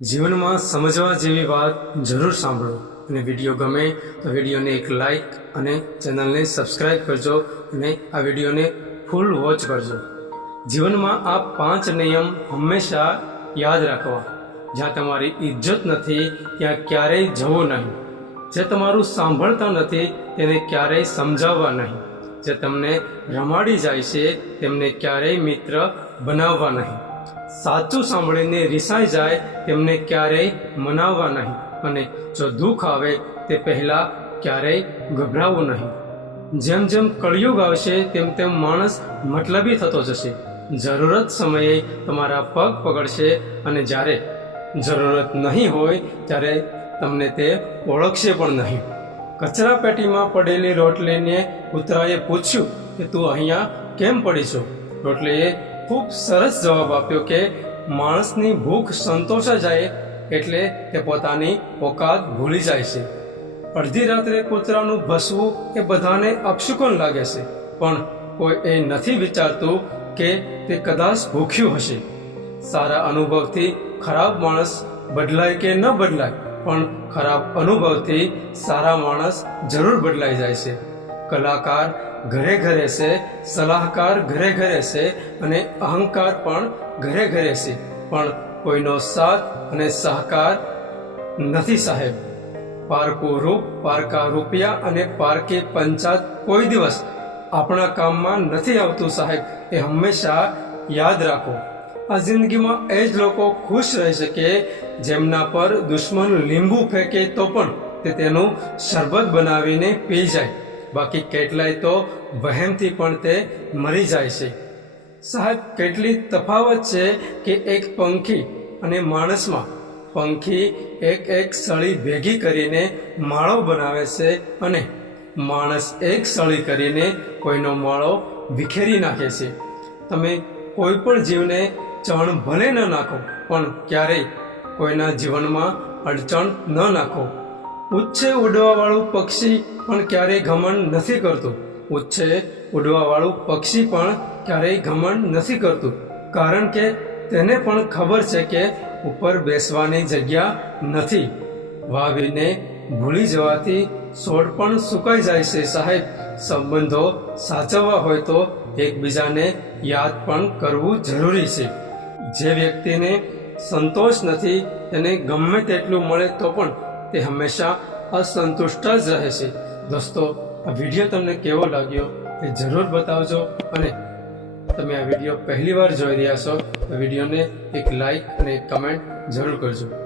જીવનમાં સમજવા જેવી વાત જરૂર સાંભળો અને વીડિયો ગમે તો વિડીયોને એક લાઈક અને ચેનલને સબસ્ક્રાઈબ કરજો અને આ વિડીયોને ફૂલ વોચ કરજો. જીવનમાં આ પાંચ નિયમ હંમેશા યાદ રાખવા. જ્યાં તમારી ઇજ્જત નથી, ત્યાં ક્યારેય જવું નહીં. જે તમારું સાંભળતા નથી, તેને ક્યારેય સમજાવવા નહીં. જે તમને રમાડી જાય છે, તેમને ક્યારેય મિત્ર બનાવવા નહીં. સાચું સાંભળીને રિસાઈ જાય, તેમને ક્યારેય મનાવવા નહીં. અને જો દુઃખ આવે, તે પહેલાં ક્યારેય ગભરાવવું નહીં. જેમ જેમ કળિયુગ આવશે, તેમ તેમ માણસ મતલબી થતો જશે. જરૂરત સમયે તમારા પગ પકડશે અને જ્યારે જરૂરત નહીં હોય, ત્યારે તમને તે ઓળખશે પણ નહીં. કચરા પેટીમાં પડેલી રોટલીને કૂતરાએ પૂછ્યું કે, તું અહીંયા કેમ પડી છો? રોટલીએ ખૂબ સરસ જવાબ આપ્યો કે માણસની ભૂખ સંતોષ જાય એટલે તે પોતાની ઓકાત ભૂલી જાય છે. અડધી રાત્રે કૂતરાનું ભસવું એ બધાને અપશુકન લાગે છે, પણ કોઈ એ નથી વિચારતું કે તે કદાચ ભૂખ્યું હશે. સારા અનુભવથી ખરાબ માણસ બદલાય કે ન બદલાય, પણ ખરાબ અનુભવથી સારા માણસ જરૂર બદલાઈ જાય છે. કલાકાર ઘરે ઘરે છે, સલાહકાર ઘરે ઘરે છે અને અહંકાર પણ ઘરે ઘરે છે. પણ કોઈનો સાથ અને સહકાર નથી સાહેબ. પારકું રૂપ, પારકા રૂપિયા અને પારકે પંચાત કોઈ દિવસ આપણા કામમાં નથી આવતું સાહેબ. એ હંમેશા યાદ રાખો. આ જિંદગીમાં એ જ લોકો ખુશ રહી શકે જેમના પર દુશ્મન લીંબુ ફેંકે તો પણ તે તેનું શરબત બનાવીને પી જાય. બાકી કેટલાય તો વહેમથી પણ તે મરી જાય છે. સાહેબ, કેટલી તફાવત છે કે એક પંખી અને માણસમાં પંખી એક એક સળી ભેગી કરીને માળો બનાવે છે અને માણસ એક સળી કરીને કોઈનો માળો વિખેરી નાખે છે. તમે કોઈ પણ જીવને ચણ ભલે ન નાખો, પણ ક્યારેય કોઈના જીવનમાં અડચણ ન નાખો. ઉચ્ચે ઉડવાવાળું પક્ષી પણ ક્યારેય ઘમંડ નથી કરતું. ઉચ્છે ઉડવાવાળું પક્ષી પણ ક્યારેય ઘમંડ નથી કરતું. કારણ કે તેને પણ ખબર છે કે ઉપર બેસવાની જગ્યા નથી. વાવીને ભૂલી જવાથી છોડ પણ સુકાઈ જાય છે સાહેબ. સંબંધો સાચવવા હોય તો એકબીજાને યાદ પણ કરવું જરૂરી છે. જે વ્યક્તિને સંતોષ નથી, તેને ગમે તેટલું મળે તો પણ તે હંમેશા અસંતુષ્ટ જ રહે છે. દોસ્તો, આ વીડિયો તમને કેવો લાગ્યો એ જરૂર બતાવજો અને તમે આ વીડિયો પહેલી વાર જોઈ રહ્યા છો વિડીયોને એક લાઈક અને એક કમેન્ટ જરૂર કરજો.